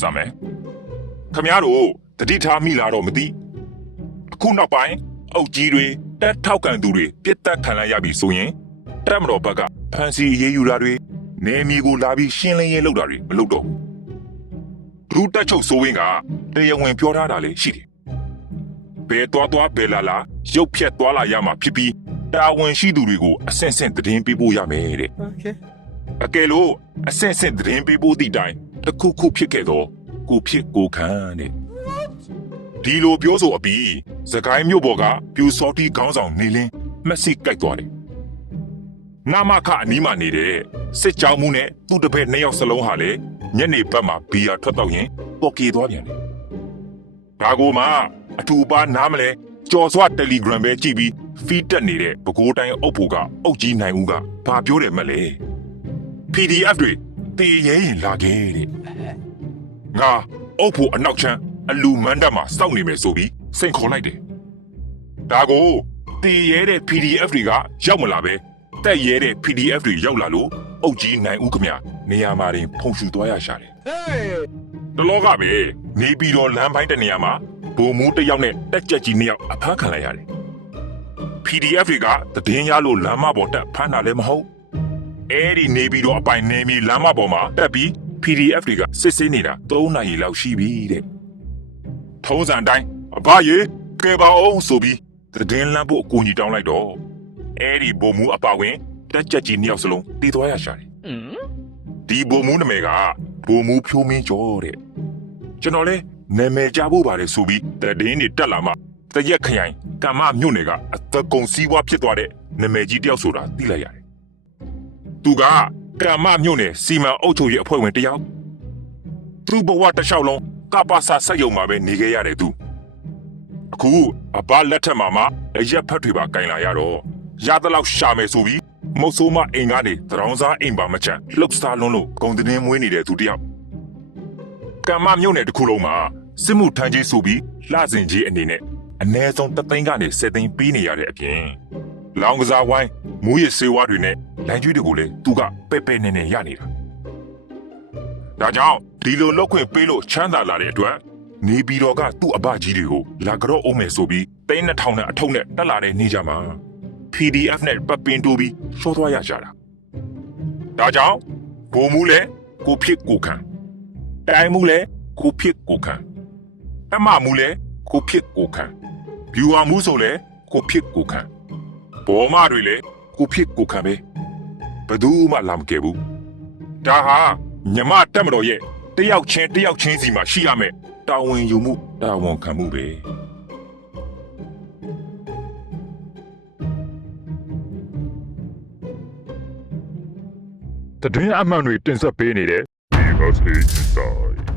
စမယ်ခမည်းတော်တတိထားမိလားတော့မသိအခုနောက်ပိုင်းအုတ်ကြီးတွေတက်ထောက်ကန်သူတွေပြစ်တက်ခံလိုက်ရပြီဆိုရင်တက်မတော်ဘက်ကဖန်စီရေးယူတာတွေနေမီကိုလာပြီးရှင်းလင်းရေးလုပ်တာတွေမလုပ်တော့ဘူးဒုတက်ချုပ်ဆိုရင်ကတရားဝင်ပြောထားတာလေရှိတယ်ဘယ်သွားသွားဘယ်လာလာရုပ်ဖြတ်သွားလာရမှာဖြစ်ပြီးတာဝန်ရှိသူတွေကိုအဆင့်ဆင့်သတင်းပေးဖို့ရမယ်တဲ့ Okay. အကယ်လို့အဆင့်ဆင့်သတင်းပေးဖို့သည့်တိုင် တစ်ခုခုဖြစ်ခဲ့တော့ကိုဖြစ်ကိုခံတဲ့ဒီလိုပြောဆိုအပြီးသခိုင်းမြို့ပေါ်ကပြူစော်တီခေါင်းဆောင်နေလင်းမက်ဆီကြိုက်သွားတယ်နာမခအနီးမှာနေတဲ့စစ်ကြောင်းမှုနဲ့သူ့တပည့်နှစ်ယောက်စလုံးဟာလေညနေဘက်မှာဘီယာထွက်တော့ရင်ပေါ်ကေသွားပြန်တယ်ဘာကိုမှအထူပါနားမလဲကြော်စွာတယ်လီဂရမ်ပဲကြည့်ပြီးဖီးတက်နေတဲ့ပကိုးတိုင်းအုပ်ဖို့ကအုပ်ကြီးနိုင်ဦးကဘာပြောတယ်မလဲ PDF တွေ တည်ရဲရင်လာခဲ့တဲ့ငါအုပ်ဖို့အနောက်ချမ်းအလူမန်းတက်မှာစောင့်နေမယ်ဆိုပြီးစိန်ခေါ်လိုက်တယ်ဒါကိုတည်ရဲတဲ့ PDF တွေကရောက်မလာပဲတက်ရဲတဲ့ PDF တွေရောက်လာလို့အုပ်ကြီးနိုင်ဦးခမနေရာမှာတင်ဖုန်ရှူသွားရရှာတယ် Hey. တလောကပဲနေပြီးတော့လမ်းပိုင်းတစ်နေရာမှာဘုံမူးတစ်ယောက်နဲ့တက်ကြက်ကြီးနှစ်ယောက်အဖမ်းခံလိုက်ရတယ် PDF တွေကတည်င်းရလို့လမ်းမပေါ်တက်ဖမ်းတာလည်းမဟုတ် အဲ့ဒီနေပြီးတော့အပိုင်နေမီလမ်းမပေါ်မှာတက်ပြီး PDF တွေကစစ်ဆေးနေတာ3နာရီလောက်ရှိပြီတဲ့ထုံးစံအတိုင်းအဘရေကဲပါအောင်ဆိုပြီးသတင်းလမ်းဖို့အကူအညီတောင်းလိုက်တော့အဲ့ဒီဘုံမူအပါဝင်တက်ကြက်ကြီးနှစ်ယောက်စလုံးတည်သွားရရှာတယ် Mm. ဒီဘုံမူနာမည်ကဘုံမူဖြိုးမင်းကျော်တဲ့ကျွန်တော်လဲနာမည်ကြားဖို့ပါတယ်ဆိုပြီးသတင်းတွေတက်လာမှတရက်ခရိုင်ကမ္မမြို့နယ်ကအသက်ကုန်စည်းဝါးဖြစ်သွားတဲ့နာမည်ကြီးတယောက်ဆိုတာသိလိုက်ရတယ် သူကကမ္မမြို့နယ်စီမံအုပ်ချုပ်ရေးအဖွဲ့ဝင်တစ်ယောက်သူ့ဘဝတစ်လျှောက်လုံးကပ္ပစာစက်ယုံမှာပဲနေခဲ့ရတယ်သူအခုအဘလက်ထက်မှာမှအရက်ဖက်တွေပါကင်လာရတော့ရသလောက်ရှာမယ်ဆိုပြီးမုတ်ဆိုးမအိမ်ကနေသရောင်းစားအိမ်ပါမချန်လှုပ်စားလွန်းလို့ဂုံတင်းမွေးနေတဲ့သူတစ်ယောက်ကမ္မမြို့နယ်တစ်ခုလုံးမှာစစ်မှုထမ်းကြီးဆိုပြီးလှစဉ်ကြီးအနေနဲ့အ ਨੇ ဆုံးတသိန်းကနေ7သိန်းပေးနေရတဲ့အပြင်လောင်ကစားဝိုင်း မူရစ်ဆေးဝါးတွေနဲ့လိုင်းကျွေးတွေကိုလည်းသူကပဲ့ပဲ့နေနေရနေတာ။ဒါကြောင့်ဒီလိုလောက်ခွင့်ပေးလို့ချမ်းသာလာတဲ့အတွက်နေပြည်တော်ကသူ့အဘကြီးတွေကိုလာကြော့အောင်မယ်ဆိုပြီးသိန်း2000နဲ့အထုပ်နဲ့တက်လာတဲ့နေကြမှာ PDF နဲ့ပတ်ပင်တိုးပြီးရှော့သွားရကြတာ။ဒါကြောင့်ဘုံမူလည်းကိုဖြစ်ကိုခံတိုင်မူလည်းကိုဖြစ်ကိုခံတမမူလည်းကိုဖြစ်ကိုခံဗျူဟာမူဆိုလည်းကိုဖြစ်ကိုခံဘောမတွေလည်း ကိုဖြစ်ကိုခံပဲဘယ်သူမှလာမကယ်ဘူးဒါဟာညမတက်မတော်ရဲ့တယောက်ချင်းတယောက်ချင်းစီမှာရှိရမယ်တာဝန်ယူမှုတာဝန်ခံမှုပဲတတွင်းအမှန်တွေတင်ဆက်ပေးနေတဲ့ Because Inside